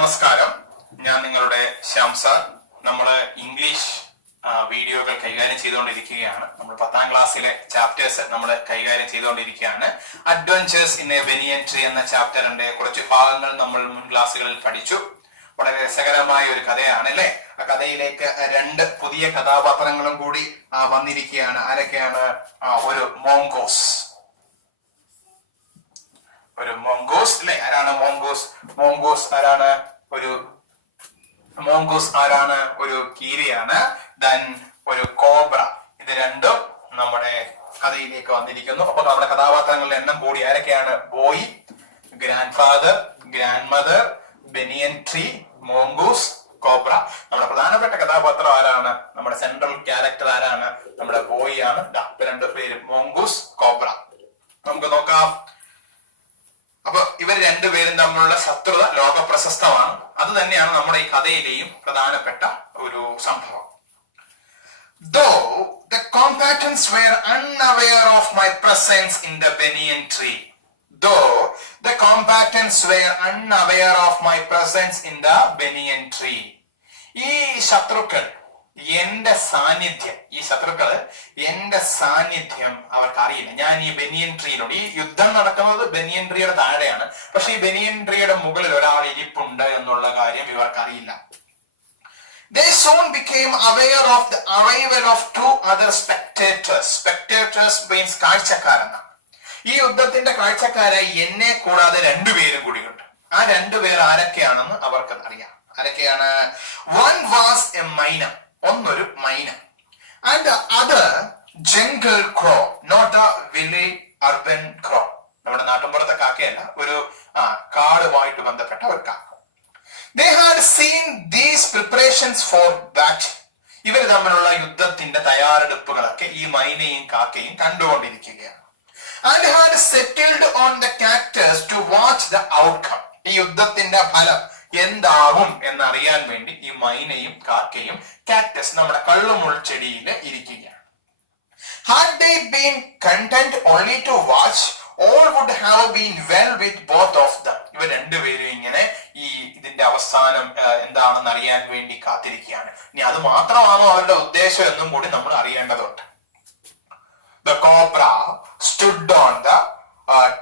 നമസ്കാരം, ഞാൻ നിങ്ങളുടെ ശ്യാം സാർ. നമ്മള് ഇംഗ്ലീഷ് വീഡിയോകൾ കൈകാര്യം ചെയ്തുകൊണ്ടിരിക്കുകയാണ്. നമ്മൾ 10ാം ക്ലാസ്സിലെ ചാപ്റ്റേഴ്സ് നമ്മൾ കൈകാര്യം ചെയ്തുകൊണ്ടിരിക്കുകയാണ്. Adventures in A banian tree എന്ന ചാപ്റ്ററിന്റെ കുറച്ച് ഭാഗങ്ങൾ നമ്മൾ മുൻ ക്ലാസ്സുകളിൽ പഠിച്ചു. വളരെ രസകരമായ ഒരു കഥയാണ് അല്ലെ. ആ കഥയിലേക്ക് 2 പുതിയ കഥാപാത്രങ്ങളും കൂടി വന്നിരിക്കുകയാണ്. ആരൊക്കെയാണ്? ഒരു മോങ്കോസ് അല്ലെ. ആരാണ് മോങ്കോസ്? മോങ്കോസ് ആരാണ്? ഒരു കീരിയാണ്. ദെൻ ഒരു കോബ്ര. ഇത് രണ്ടും നമ്മുടെ കഥയിലേക്ക് വന്നിരിക്കുന്നു. അപ്പൊ നമ്മുടെ കഥാപാത്രങ്ങളുടെ എണ്ണം കൂടി. ആരൊക്കെയാണ്? Boy, grandfather, grandmother, banyan tree, mongoose, cobra. നമ്മുടെ പ്രധാനപ്പെട്ട കഥാപാത്രം ആരാണ്? നമ്മുടെ സെൻട്രൽ ക്യാരക്ടർ ആരാണ്? നമ്മുടെ ബോയ് ആണ്. 2 പേര് മോങ്കോസ്, കോബ്ര. നമുക്ക് നോക്കാം. അപ്പൊ ഇവർ 2 പേരും തമ്മിലുള്ള ശത്രുത ലോക പ്രശസ്തമാണ്. അത് തന്നെയാണ് നമ്മുടെ ഈ കഥയിലെയും പ്രധാനപ്പെട്ട ഒരു സംഭവം. Though the combatants were unaware of my presence in the banyan tree. Though the combatants were unaware of my presence in the banyan tree. ഈ ശത്രുക്കൾ എന്റെ സാന്നിധ്യം അവർക്ക് അറിയില്ല. ഞാൻ ഈ ബനിയൻ ട്രീയിലുണ്ട്. ഈ യുദ്ധം നടക്കുന്നത് ബനിയൻ ട്രീയുടെ താഴെയാണ്. പക്ഷെ ഈ ബനിയൻ ട്രീയുടെ മുകളിൽ ഒരാൾ ഇരിപ്പുണ്ട് എന്നുള്ള കാര്യം ഇവർക്ക് അറിയില്ല. They soon became aware of the arrival of 2 other spectators. Spectators means കാഴ്ചക്കാരെന്നാണ്. ഈ യുദ്ധത്തിന്റെ കാഴ്ചക്കാരായി എന്നെ കൂടാതെ 2 പേരും കൂടിയുണ്ട്. ആ 2 പേർ ആരൊക്കെയാണെന്ന് അവർക്ക് അറിയാം. ആരൊക്കെയാണ്? One was a myna. ഒന്നൊരു മൈന. And the other jungle crow, not a village urban crow. നമ്മുടെ നാട്ടിൻപുറത്തെ കാക്കയല്ല, ഒരു കാടുമായിട്ട് ബന്ധപ്പെട്ട ഒരു കാക്ക. They had seen these preparations for battle. ഇവർ തമ്മിലുള്ള യുദ്ധത്തിന്റെ തയ്യാറെടുപ്പുകളൊക്കെ ഈ മൈനയും കാക്കയും കണ്ടുകൊണ്ടിരിക്കുകയാണ്. And had settled on the cactus to watch the outcome. ഈ യുദ്ധത്തിന്റെ ഫലം എന്താകും എന്നറിയാൻ വേണ്ടി ഈ മൈനയും കാക്കയും കാക്ടസ്, നമ്മുടെ കള്ളുമുൾ ചെടിയിൽ ഇരിക്കുകയാണ്. Had they been content only to watch, all would have been well with both of them. ഇവർ 2 പേരും ഇങ്ങനെ ഇതിന്റെ അവസാനം എന്താണെന്ന് അറിയാൻ വേണ്ടി കാത്തിരിക്കുകയാണ്. ഇനി അത് മാത്രമാണോ അവരുടെ ഉദ്ദേശം എന്നും കൂടി നമ്മൾ അറിയേണ്ടതുണ്ട്. The cobra stood on the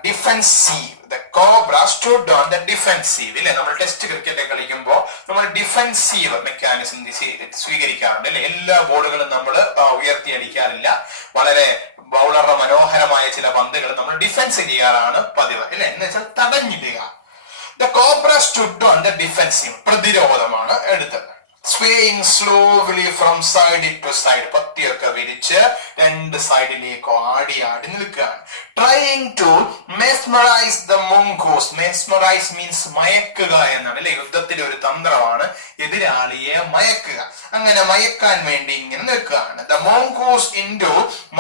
defensive. The cobra stood on the defensive. ഇല്ലേ, നമ്മൾ ടെസ്റ്റ് ക്രിക്കറ്റ് കളിക്കുമ്പോൾ നമ്മൾ ഡിഫെൻസീവ് മെക്കാനിസം സ്വീകരിക്കാറുണ്ട് അല്ലെ. എല്ലാ ബോളുകളും നമ്മൾ ഉയർത്തി അടിക്കാറില്ല. വളരെ ബൗളറുടെ മനോഹരമായ ചില പന്തുകൾ നമ്മൾ ഡിഫെൻസ് ചെയ്യാറാണ് പതിവ് അല്ലെ, എന്ന് വെച്ചാൽ തടഞ്ഞിടുക. The cobra stood on the defensive. പ്രതിരോധമാണ് എടുത്തത്. Swaying slowly from side to side. പത്തിയൊക്കെ വിരിച്ച് 2 സൈഡിലേക്ക് ആടി നിൽക്കുകയാണ്. Trying to mesmerize the mongoose. Mesmerize means മയക്കുക എന്നാണ് അല്ലെ. യുദ്ധത്തിലെ ഒരു തന്ത്രമാണ് എതിരാളിയെ മയക്കുക. അങ്ങനെ മയക്കാൻ വേണ്ടി ഇങ്ങനെ നിൽക്കുകയാണ്. The mongoose into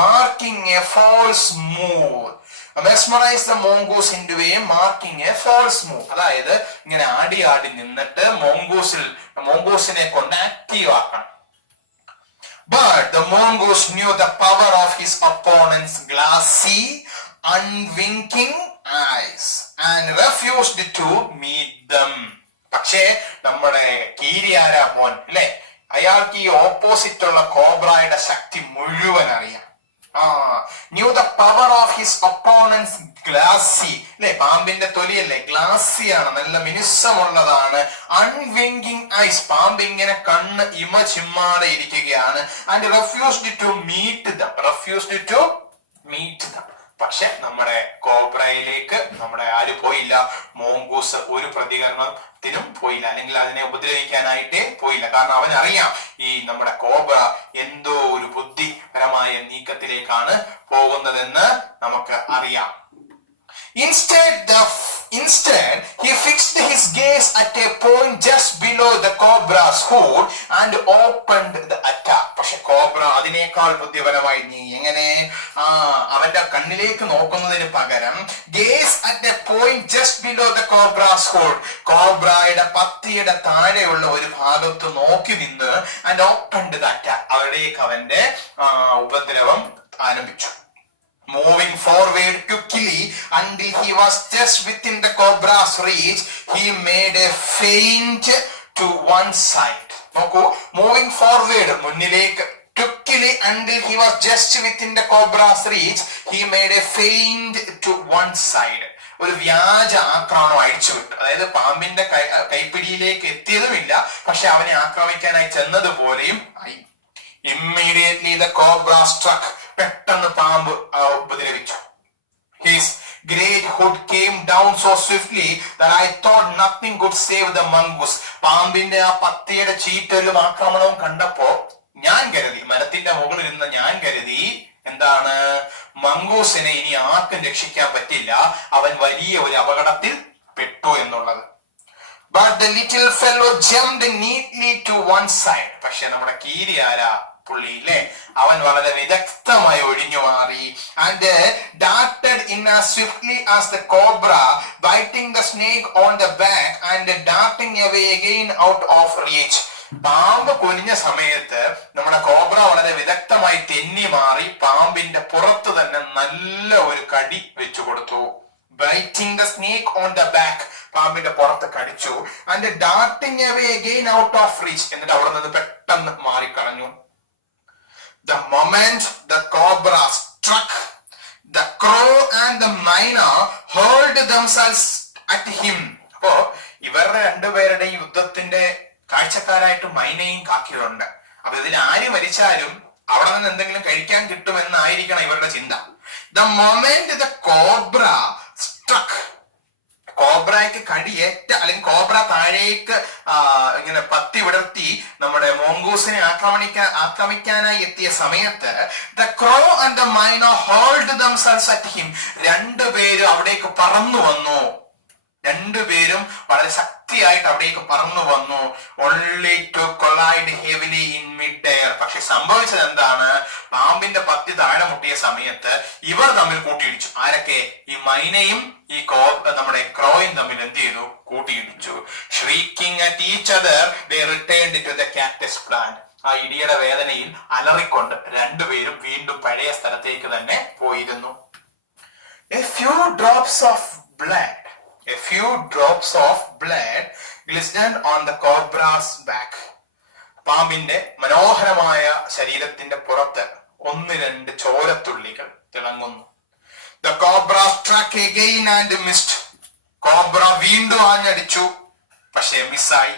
marking a false move. Mesmerize the mongoose into a marking a false move. അതായത് ഇങ്ങനെ ആടി നിന്നിട്ട് മോങ്കോസിനെ കൊണ്ട് ആക്റ്റീവ് ആക്കണം. But the mongoose knew the power of his opponent's glassy, unwinking eyes and refused to meet them. പക്ഷേ നമ്മുടെ കീരിയാരാ മോൻ അല്ലെ, അയാൾക്ക് ഈ ഓപ്പോസിറ്റ് ഉള്ള കോബ്രയുടെ ശക്തി മുഴുവൻ അറിയാം. Knew the power of his opponent's glassy. അല്ലെ, പാമ്പിന്റെ തൊലിയല്ലേ, ഗ്ലാസി ആണ്, നല്ല മിനുസമുള്ളതാണ്. Unwinking eyes, പാമ്പ് ഇങ്ങനെ കണ്ണ് ചിമ്മാതെ ഇരിക്കുകയാണ്. And refused to meet them. പക്ഷെ നമ്മുടെ കോബ്രയിലേക്ക് നമ്മുടെ ആര് പോയില്ല? മോങ്കൂസ് ഒരു പ്രതികരണത്തിനും പോയില്ല, അല്ലെങ്കിൽ അതിനെ ഉപദ്രവിക്കാനായിട്ടേ പോയില്ല. കാരണം അവനറിയാം ഈ നമ്മുടെ കോബ്ര എന്തോ ഒരു ബുദ്ധിപരമായ നീക്കത്തിലേക്കാണ് പോകുന്നതെന്ന് നമുക്ക് അറിയാം. Instead, he fixed his gaze at a point just below the cobra's hood and opened the attack. പക്ഷെ കോബ്ര അതിനേക്കാൾ ബുദ്ധിപരമായി നീങ്ങി. എങ്ങനെ? അവന്റെ കണ്ണിലേക്ക് നോക്കുന്നതിന് പകരം gaze at a point just below the cobra's hood, കോബ്രയുടെ പത്തിയുടെ താഴെയുള്ള ഒരു ഭാഗത്ത് നോക്കി നിന്ന് and opened the attack. അവിടേക്ക് അവന്റെ ഉപദ്രവം ആരംഭിച്ചു. Moving forward quickly until he was just within the cobra's reach, he made a feint to one side. നോക്കൂ, മൂവിംഗ് ഫോർവേഡ്, മുന്നിലേക്ക്, quickly until he was just within the cobra's reach, he made a feint to one side. ഒരു വ്യാജ ആക്രമണം അഴിച്ചുവിട്ടു. അതായത് പാമ്പിന്റെ കൈപ്പിടിയിലേക്ക് എത്തിയതുമില്ല, പക്ഷെ അവനെ ആക്രമിക്കാനായി ചെന്നതുപോലെയും ആയി. Immediately the cobra struck. പെട്ടെന്ന് പാമ്പ് ഉപദ്രവിച്ചു. His great hood came down so swiftly that I thought nothing could save the mongoose. പാമ്പിന്റെ ആ പത്തിയുടെ ചീറ്റലും ആക്രമണവും കണ്ടപ്പോ ഞാൻ കരുതി, മരത്തിന്റെ മുകളിൽ ഇരുന്ന ഞാൻ കരുതി, എന്താണ്, മംഗൂസിനെ ഇനി ആർക്കും രക്ഷിക്കാൻ പറ്റില്ല, അവൻ വലിയ ഒരു അപകടത്തിൽ പെട്ടു എന്നുള്ളത്. But the little fellow jumped neatly to one side. പക്ഷെ നമ്മുടെ കീരി ആരാ, പുള്ളിയില്ലേ, അവൻ വളരെ വിദഗ്ധമായി ഒഴിഞ്ഞു മാറി. And darted in as swiftly as the cobra, biting the snake on the back and darting away again out of reach. പാമ്പ് കുനിഞ്ഞ സമയത്ത് നമ്മുടെ കോബ്ര വളരെ വിദഗ്ധമായി തെന്നി മാറി പാമ്പിന്റെ പുറത്ത് തന്നെ നല്ല ഒരു കടി വെച്ചു കൊടുത്തു. Biting the snake on the back, പാമ്പിന്റെ പുറത്ത് കടിച്ചു. And darting away again out of reach, എന്നിട്ട് അവിടെ നിന്ന് പെട്ടെന്ന് മാറിക്കളഞ്ഞു. The moment the cobra struck, the crow and the myna hurled themselves at him. അപ്പോ ഇവരുടെ രണ്ടുപേരുടെ യുദ്ധത്തിന്റെ കാഴ്ചക്കാരായിട്ട് മൈനയും കാക്കയുണ്ട്. അപ്പൊ ഇതിൽ ആര് മരിച്ചാലും അവിടെ നിന്ന് എന്തെങ്കിലും കഴിക്കാൻ കിട്ടുമെന്നായിരിക്കണം ഇവരുടെ ചിന്ത. The moment the cobra struck, കോബ്രയ്ക്ക് കടിയേറ്റ, അല്ലെങ്കിൽ കോബ്ര താഴേക്ക് ഇങ്ങനെ പത്തി വിടർത്തി നമ്മുടെ മോങ്കൂസിനെ ആക്രമിക്കാനായി എത്തിയ സമയത്ത് the crow and the myna hurled themselves at him. രണ്ടുപേരും അവിടേക്ക് പറന്നു വന്നു. രണ്ടുപേരും വളരെ ശക്തിയായിട്ട് അവിടേക്ക് പറന്നു വന്നു. only to collide heavily in mid-air. പക്ഷെ സംഭവിച്ചത് എന്താണ്, പാമ്പിന്റെ പത്തി താഴെ മുട്ടിയ സമയത്ത് ഇവർ തമ്മിൽ കൂട്ടിയിടിച്ചു. ആരൊക്കെ, ഈ മൈനയും ഈ നമ്മുടെ ക്രോയും തമ്മിൽ എന്ത് ചെയ്തു, കൂട്ടിയിടിച്ചു. shrieking at each other they returned to the cactus plant. ആ ഇടിയുടെ വേദനയിൽ അലറിക്കൊണ്ട് രണ്ടുപേരും വീണ്ടും പഴയ സ്ഥലത്തേക്ക് തന്നെ പോയിരുന്നു. a few drops of blood glistened on the cobra's back. പാമ്പിന്റെ മനോഹരമായ ശരീരത്തിന്റെ പുറത്ത് ഒന്ന് രണ്ട് ചോരത്തുള്ളികൾ തിളങ്ങുന്നു. The cobra struck again and missed. Cobra വീണ്ടും ആഞ്ഞടിച്ചു, പക്ഷേ മിസ്സായി.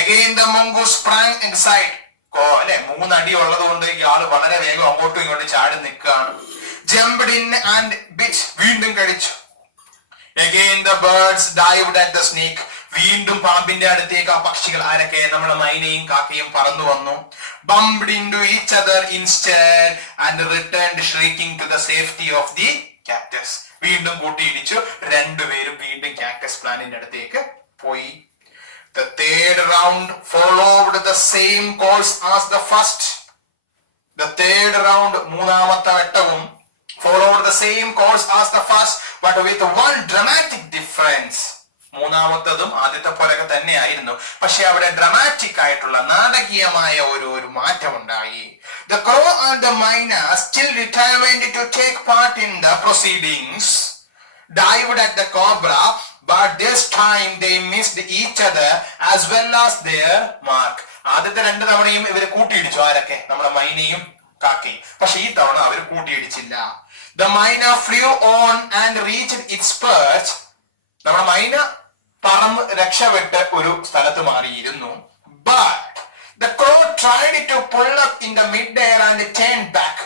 Again the mongoose sprang inside. അല്ലെ, 3 അടി ഉള്ളത് കൊണ്ട് ഇയാള് വളരെ വേഗം അങ്ങോട്ടും ഇങ്ങോട്ടും ചാടി നിൽക്കുകയാണ്. Jumped in and bit. വീണ്ടും കടിച്ചു. Again the birds dived at the snake. വീണ്ടും പാമ്പിന്റെ അടുത്തേക്ക് ആ പക്ഷികൾ, ആരൊക്കെ, നമ്മുടെ മൈനയും കാക്കയും പറന്നു വന്നു. Bumped into each other instead and returned shrieking to the safety of the cactus. വീണ്ടും കൂട്ടിയിടിച്ചു. രണ്ടുപേരും വീണ്ടും കാക്ടസ് പ്ലാന്റിന്റെ അടുത്തേക്ക് പോയി. The third round followed the same course as the first. The third round, മൂന്നാമത്തെ വട്ടവും followed the same course as the first, but with one dramatic difference. മൂന്നാമത്തതും ആദ്യത്തെ പോലെയൊക്കെ തന്നെയായിരുന്നു, പക്ഷെ അവിടെ ഡ്രമാറ്റിക് ആയിട്ടുള്ള നാടകീയമായ ഒരു മാറ്റം ഉണ്ടായി. The crow and the myna still determined to take part in the proceedings, dived at the cobra, but this time they missed each other as well as their mark. ആദ്യത്തെ 2 തവണയും ഇവര് കൂട്ടിയിടിച്ചു, ആരൊക്കെ, നമ്മുടെ മൈനയും കാക്കയും, പക്ഷെ ഈ തവണ അവർ കൂട്ടിയിടിച്ചില്ല. The myna flew on and reached its perch. നമ്മുടെ മൈന പറന്ന് രക്ഷപ്പെട്ട് ഒരു സ്ഥലത്ത് മാറിയിരുന്നു. But the crow tried to pull up in the mid-air and turned back.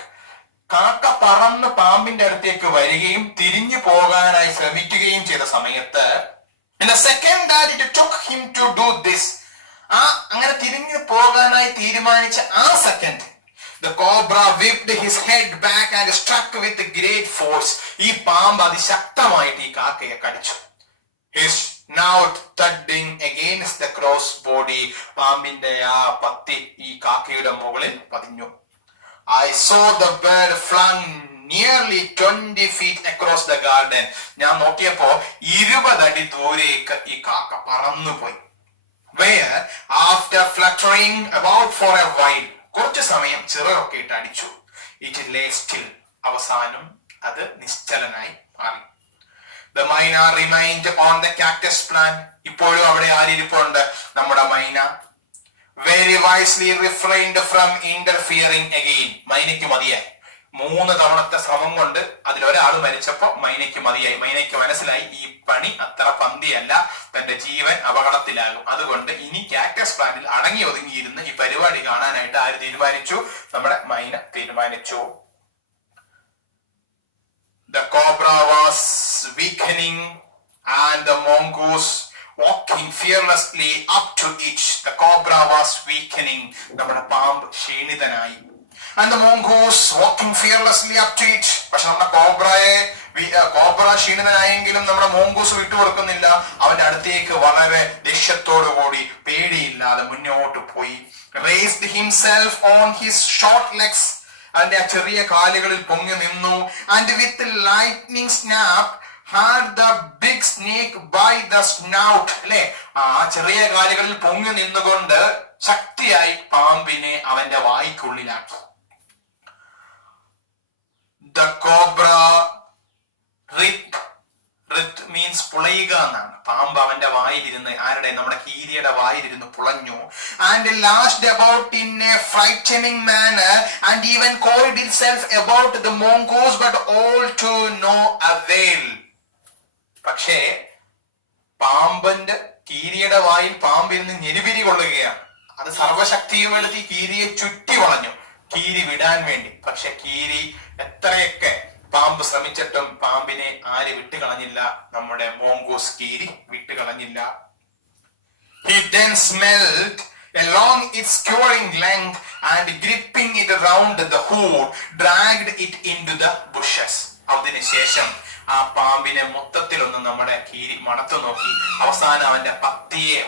കാക്ക പറന്ന് പാമ്പിന്റെ അടുത്തേക്ക് വരികയും തിരിഞ്ഞു പോകാനായി ശ്രമിക്കുകയും ചെയ്ത സമയത്ത്, in the second that it took him to do this, അങ്ങനെ തിരിഞ്ഞു പോകാനായി തീരുമാനിച്ച ആ second, the cobra whipped his head back and struck with great force. ഈ പാമ്പ് അതിശക്തമായിട്ട് ഈ കാക്കയെ കടിച്ചു. His snout thudding against the crow's body. പാമ്പിന്റെ ആ പത്തി ഈ കാക്കയുടെ മുകളിൽ പതിഞ്ഞു. I saw the bird flung nearly 20 feet across the garden. ഞാൻ നോക്കിയപ്പോ 20 അടി ദൂരേക്ക് ഈ കാക്ക പറന്നുപോയി. Where after fluttering about for a while, കുറച്ചു സമയം ചിറകൊക്കെ ഇട്ട് അടിച്ചു, it lay still. അവസാനം അത് നിശ്ചലനായി മാറി. The myna remained on the cactus plant. ഇപ്പോഴും അവിടെ ആരിരിപ്പുണ്ട്? നമ്മുടെ മൈന. Very wisely refrained from interfering again. മൈനയ്ക്ക് മതിയായി. 3 തവണത്തെ ശ്രമം കൊണ്ട് അതിലൊരാൾ മരിച്ചപ്പോ മൈനയ്ക്ക് മതിയായി. മൈനയ്ക്ക് മനസ്സിലായി ഈ പണി അത്ര പന്തിയല്ല, തന്റെ ജീവൻ അപകടത്തിലാകും. അതുകൊണ്ട് ഇനി കാക്ടസ് പ്ലാന്റിൽ അടങ്ങി ഒതുങ്ങിയിരുന്ന് ഈ പരിപാടി കാണാനായിട്ട് ആര് തീരുമാനിച്ചു? നമ്മുടെ മൈന തീരുമാനിച്ചു. The cobra was weakening and the mongoose walking fearlessly up to it. The cobra was weakening. നമ്മുടെ പാമ്പ് ക്ഷീണിതനായി. And the mongoose walking fearlessly up to it. പക്ഷെ നമ്മുടെ കോബ്ര ക്ഷീണിതനായെങ്കിലും നമ്മുടെ മോങ്കൂസ് വിട്ടുകൊടുക്കുന്നില്ല. അവന്റെ അടുത്തേക്ക് വളരെ ലക്ഷ്യത്തോടു കൂടി പേടിയില്ലാതെ മുന്നോട്ട് പോയി. Raised himself on his short legs. അതിന്റെ ആ ചെറിയ കാലുകളിൽ പൊങ്ങി നിന്നു. And with lightning snap had the big snake by the snout. അല്ലെ, ആ ചെറിയ കാലുകളിൽ പൊങ്ങി നിന്നുകൊണ്ട് ശക്തിയായി പാമ്പിനെ അവന്റെ വായ്ക്കുള്ളിലാക്കി. The cobra writhed means പുളയുക എന്നാണ്. പാമ്പ് അവന്റെ വായിലിരുന്ന്, ആരുടെ? നമ്മുടെ കീരിയുടെ വായിലിരുന്ന് പുളഞ്ഞു. And lashed about in a frightening manner and even coiled itself about the mongoose, but all to no avail. പക്ഷേ പാമ്പിന്റെ കീരിയുടെ വായിൽ പാമ്പിരുന്ന് ഞെരിപിരി കൊള്ളുകയാണ്. അത് സർവശക്തിയും എടുത്ത് ഈ കീരിയെ ചുറ്റി വളഞ്ഞു, കീരി വിടാൻ വേണ്ടി. പക്ഷെ കീരി എത്രയൊക്കെ പാമ്പ് ശ്രമിച്ചിട്ടും പാമ്പിനെ ആര് വിട്ടുകളഞ്ഞില്ല? നമ്മുടെ മോങ്കൂസ് കീരി വിട്ടുകളഞ്ഞില്ല. He then smelled along its curing length and gripping it around the hood, dragged it into the bushes. അതിനുശേഷം ആ പാമ്പിനെ മൊത്തത്തിലൊന്ന് നമ്മുടെ കീരി മണത്തു നോക്കി. അവസാനം അവന്റെ പത്തിയെ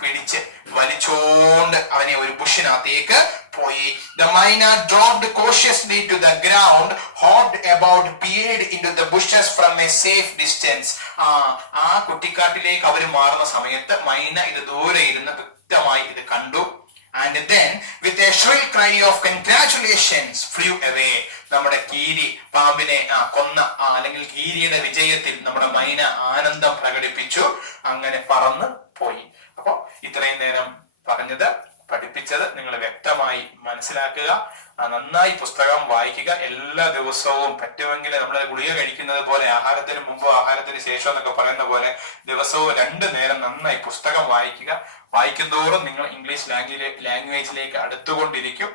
പിടിച്ച് വലിച്ചോണ്ട് അവനെ ഒരു ബുഷിനകത്തേക്ക് പോയി. The myna dropped cautiously to the ground, hopped about, peered into the bushes from a safe distance. ആ കുട്ടിക്കാട്ടിലേക്ക് അവർ മാറുന്ന സമയത്ത് മൈന ഇത് ദൂരെ ഇരുന്ന് വ്യക്തമായി ഇത് കണ്ടു. And then with a shrill cry of congratulations flew away. നമ്മുടെ കീരി പാമ്പിനെ കൊന്ന അല്ലെങ്കിൽ കീരിയുടെ വിജയത്തിൽ നമ്മുടെ മൈന ആനന്ദം പ്രകടിപ്പിച്ചു. അങ്ങനെ പറന്ന് പോയി. അപ്പൊ ഇത്രയും നേരം പഠിപ്പിച്ചത് നിങ്ങൾ വ്യക്തമായി മനസ്സിലാക്കുക. നന്നായി പുസ്തകം വായിക്കുക. എല്ലാ ദിവസവും പറ്റുമെങ്കിൽ നമ്മൾ ഗുളിക കഴിക്കുന്നത് പോലെ ആഹാരത്തിന് മുമ്പോ ആഹാരത്തിന് ശേഷം എന്നൊക്കെ പറയുന്ന പോലെ ദിവസവും 2 നേരം നന്നായി പുസ്തകം വായിക്കുക. വായിക്കുന്തോറും നിങ്ങൾ ഇംഗ്ലീഷ് ലാംഗ്വേജിലേക്ക് അടുത്തുകൊണ്ടിരിക്കും.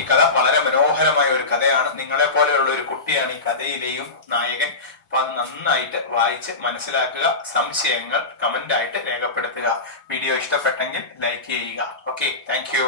ഈ കഥ വളരെ മനോഹരമായ ഒരു കഥയാണ്. നിങ്ങളെ പോലെയുള്ള ഒരു കുട്ടിയാണ് ഈ കഥയിലെയും നായകൻ. അപ്പൊ അത് നന്നായിട്ട് വായിച്ച് മനസ്സിലാക്കുക. സംശയങ്ങൾ കമന്റ് ആയിട്ട് രേഖപ്പെടുത്തുക. വീഡിയോ ഇഷ്ടപ്പെട്ടെങ്കിൽ ലൈക്ക് ചെയ്യുക. Okay, thank you.